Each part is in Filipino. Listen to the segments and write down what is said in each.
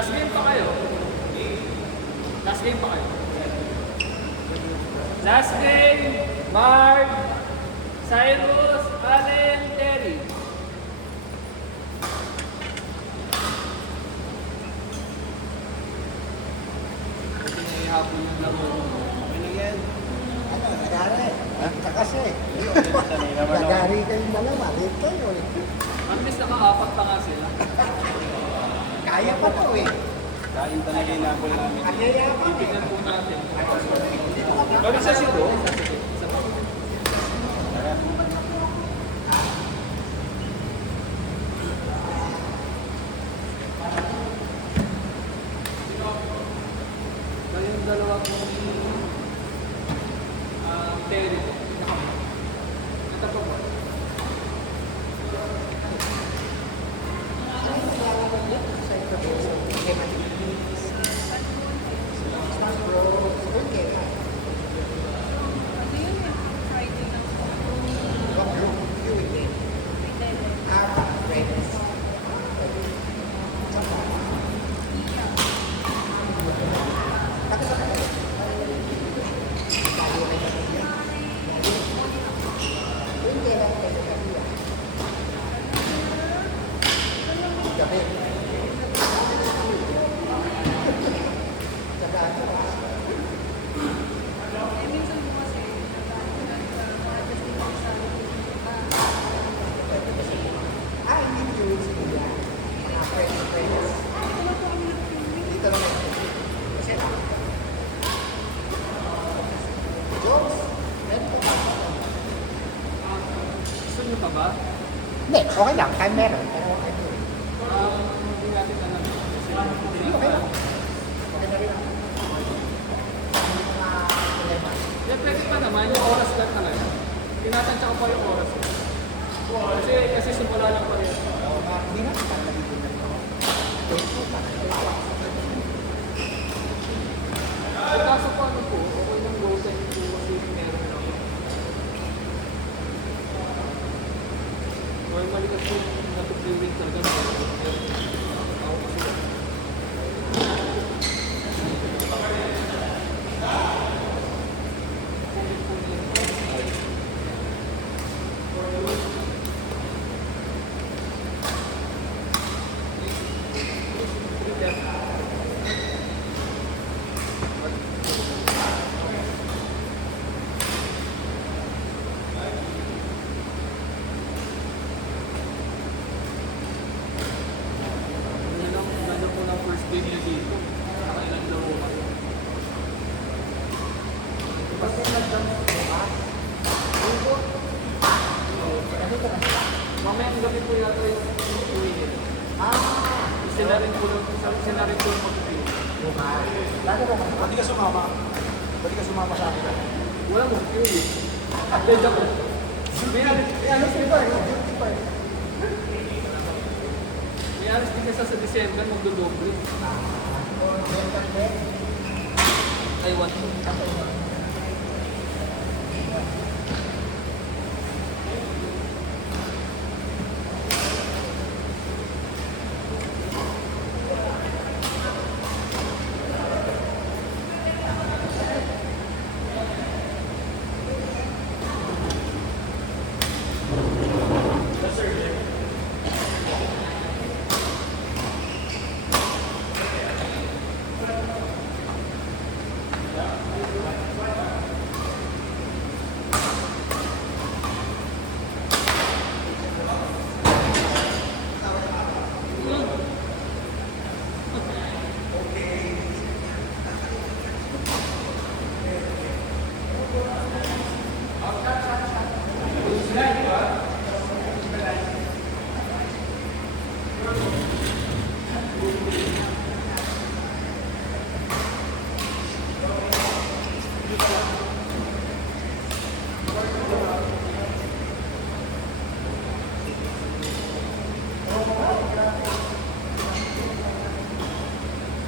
Last game pa kayo. Last game pa kayo. Last game, Mark, Cyrus, Allen, Terry. Hapon yung laro. Okay lang yan. Ano, nagari. Kasi, Sanay naman ako. nagari kayong dalawa. Dito yun. At least naka-apat pa nga sila. Kaya pa to eh. Kain talaga yung nabol namin. Nagyayabang eh. Tignan po natin. Balik sa sito. Yung dalawa po Terry. Ito pa po. Gusto nyo pa ba? Hindi, okay lang. Time meron. Pero okay lang. Hindi natin alam. Kasi Okay lang. Okay na rin ako. pwede pa naman, yung oras lang talaga. Tinatansya ko pa yung oras. Kasi simula lang pa rin. Hindi na. Kaso po ano po, okay ng goal time po kasi meron lang. Normally kasi natutuwing talaga ako kasi Gano'n po ng first game niya dito. Nakailan laro kayo. Kasi nag-jump ko ba? Mamayang gabi po yata yung uwi nila. Isa na rin po yung mag-uwi. Lalo ba? Pwede ka sumama. Pwede ka sumama sa akin. Wala mo, uwi. Dead ako. May alis din kasi sa December, magdodoble. Ay, 1.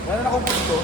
Wala na akong punto.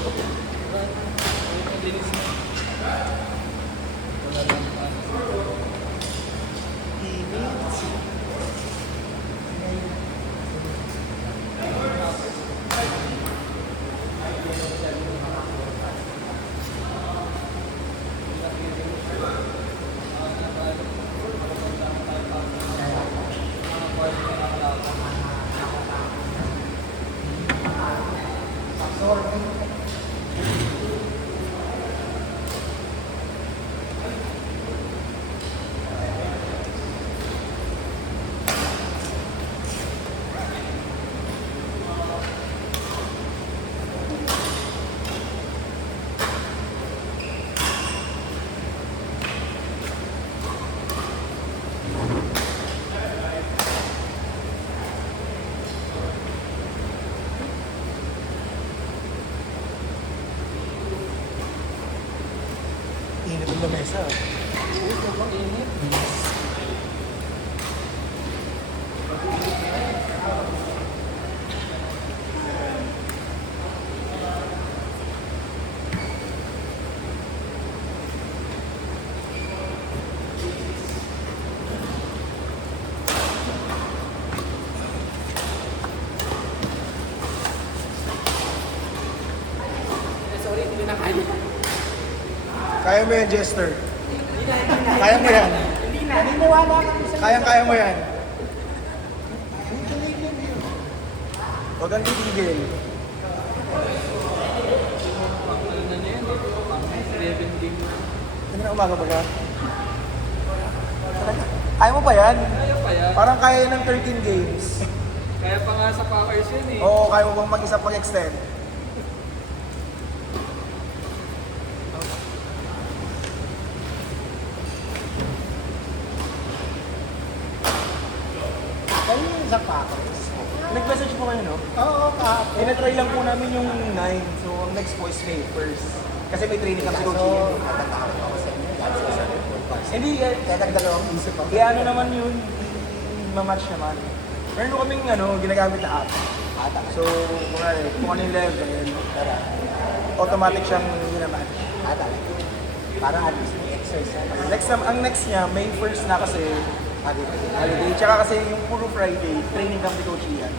Kaya mo yan, Jester. Kaya mo yan. Naniniwala kami sa Kaya mo yan. Huwag kang titigil. Ano na yan? Pang 11 game na. Ano na umaga ba yan? Kaya mo ba yan? Kaya pa yan. Parang kaya ng 13 games. Kaya pa nga sa Packers yun eh. Oo, kaya mo bang mag-isa pag-extend? Kayo yung sa Packers. Nag-message po kayo, no? Oo, kahapon. Tinatry lang po namin yung 9. So, ang next po is May 1st. Kasi may training kami si Coach Ian. Natatakot ako sa inyo. Lalo sa report pass. Hindi, Kaya nagdalawang isip ako. kaya ano naman yun, mamatch naman. Meron ko kaming ginagamit na app. So, kung ano yung level, automatic siyang ginamatch. Talaga. Parang at least may exercise. Ang next niya, May 1st na kasi holiday. Tsaka kasi yung puro Friday, training camp ni Coach Ian.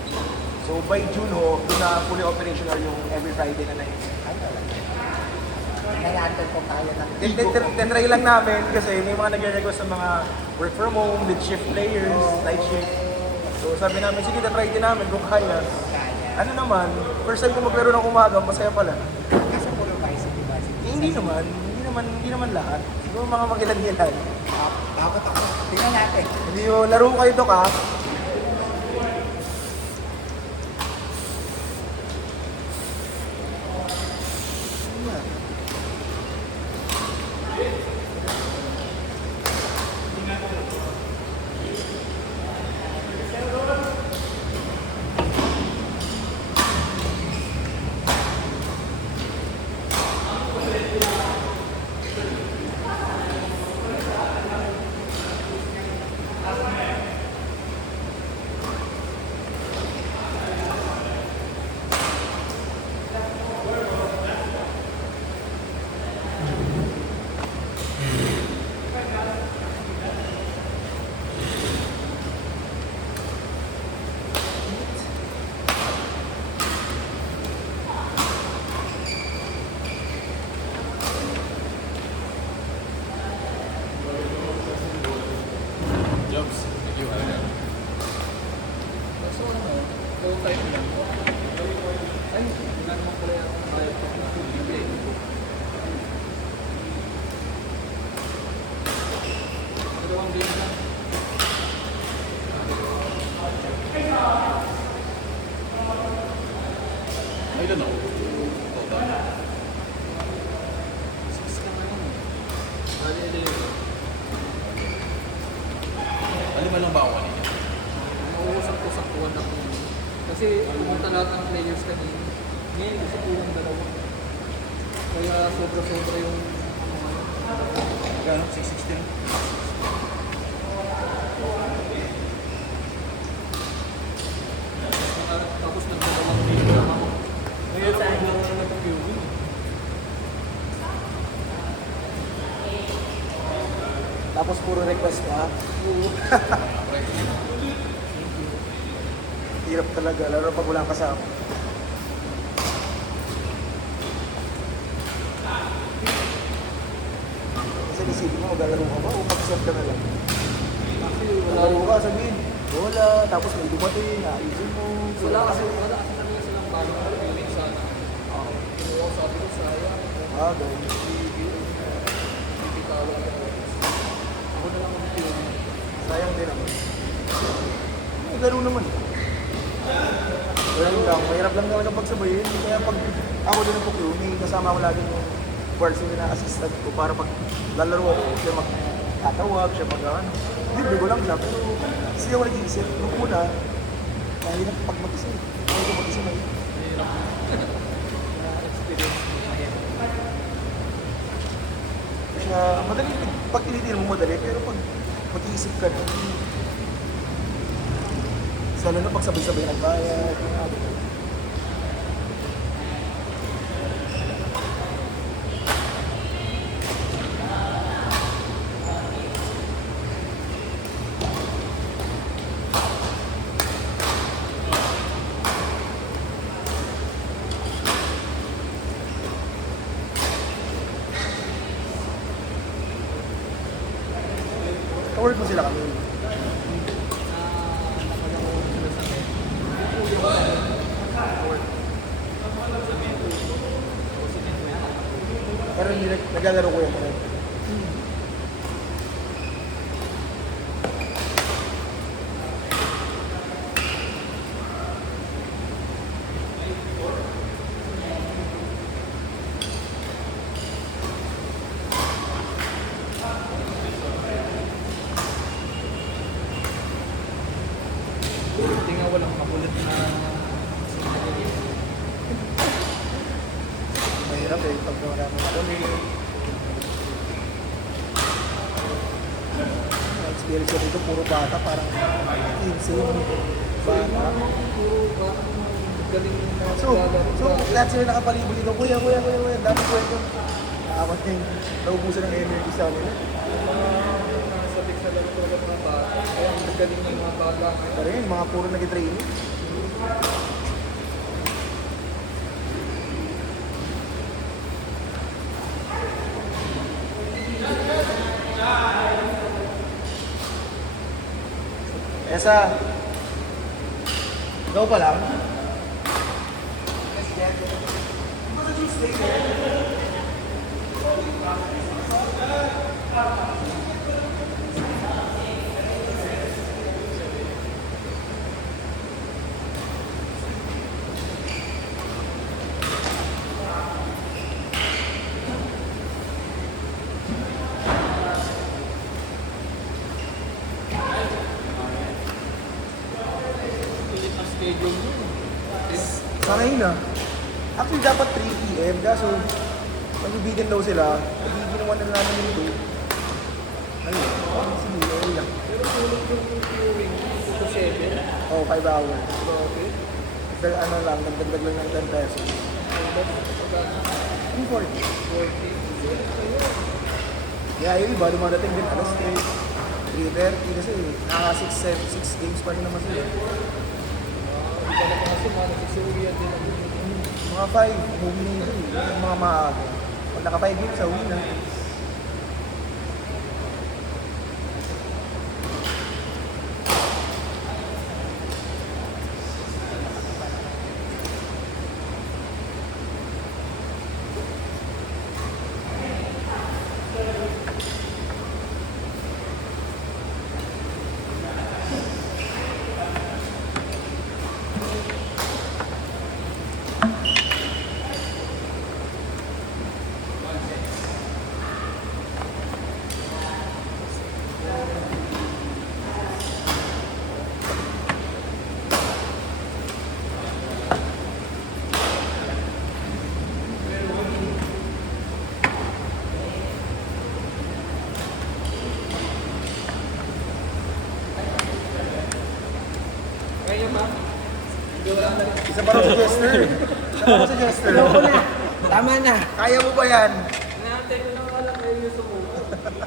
So by June ho, doon na fully operational yung every Friday na night. Ay, talaga. Nangyari ko kaya ng Tinry lang namin kasi may mga nagre-request sa mga work from home, mid shift players, night shift. So sabi namin, sige, try din namin kung kaya. Ano naman, first time ko maglaro ng umaga, masaya pala. Kasi puro vice, di ba? Hindi naman lahat. Siguro mga magilan-gilan. Bakit ako? Tingnan natin. Hindi mo, laro kayo to ka. So ano, low time lang. Ay, hindi na naman pala yung bayad ko ng tubig eh. Dalawang game lang. I don't know. Six ka na yun. Bali, Ano ba lang ba ako kanina? nauusap ko sa kuwan ako. Kasi pumunta lahat ng players kanina. Ngayon, gusto ko yung dalawa. Kaya sobra-sobra yung Magkano? 660 lang? tapos nagdadalawang game lang ako. Ngayon ako nag-viewing. Tapos puro request ka. Hirap talaga, lalo pag walang kasama. Kasi isipin mo, maglalaro ka ba o mag-serve ka na lang? Kasi wala Laro ka, sabihin, wala, tapos may dumating, ayusin mo. wala kasi talaga silang bagong viewing sana. Kinuha ko sabi ko sayang. Ganun. Hindi tawag yung oras. Ako na lang ang viewing. Sayang din naman. May laro naman. Ganun lang, mahirap lang naman ang pagsabayin. Kaya pag ako din ang pukyo, may kasama ko lagi yung varsity na assistant ko para pag lalaro ako, siya magtatawag, siya ano. Libre ko lang siya, pero siya ako nag-iisip. Nung una, mahirap pag mag-isa. Kaya ko mag-isa mahirap. Experience mo na yan. Kaya madali, pag tinitin mo madali, pero pag mag-iisip ka na, sana na pag sabay-sabay nagbayad, Kawork mo sila kami. nakalaro ko sila sa men. Uli ko sa work. Sa men. O si men mo yan. Pero hindi naglalaro ko yan. Hindi nga walang makulit na sinagin. Mahirap eh, pag marami ako experience ko dito, puro bata, parang insane. Bata. Puro parang galing yung mga So, lahat sila nakapalibot dito, kuya, dami kwento. Nakakot na yung naubusan ng energy sa amin. sabik sa laro talaga mga bata. Kaya ang galing yung mga bata. Pero yun, mga puro nag-training. Esa, ikaw pa lang? Pilit ang schedule mo. Sanay na. Actually, dapat 3 p.m. Kaso, magbibigan daw sila. Nagiginawa na namin yung ito. Ayun, sige, ayun lang. Pero tulog yung viewing. 2 to 7. Oh, 5 hours. Grabe. Dahil ano lang, nagdagdag lang ng 10 pesos. Pagka 240. 40. Yeah, yun, iba dumadating din alas 3. 3:30 kasi naka 6 games pa rin naman sila. Hindi ka na kasi mga nagsisuya din ang Mga 5, home na yun. Yung mga maaga. Pag naka 5 games, uwi na. Kaya ma. Isa pa raw sa Jester. Isa pa raw sa Jester. Tama na. Kaya mo ba yan? Inaantay ko na wala kayo yung sumuko.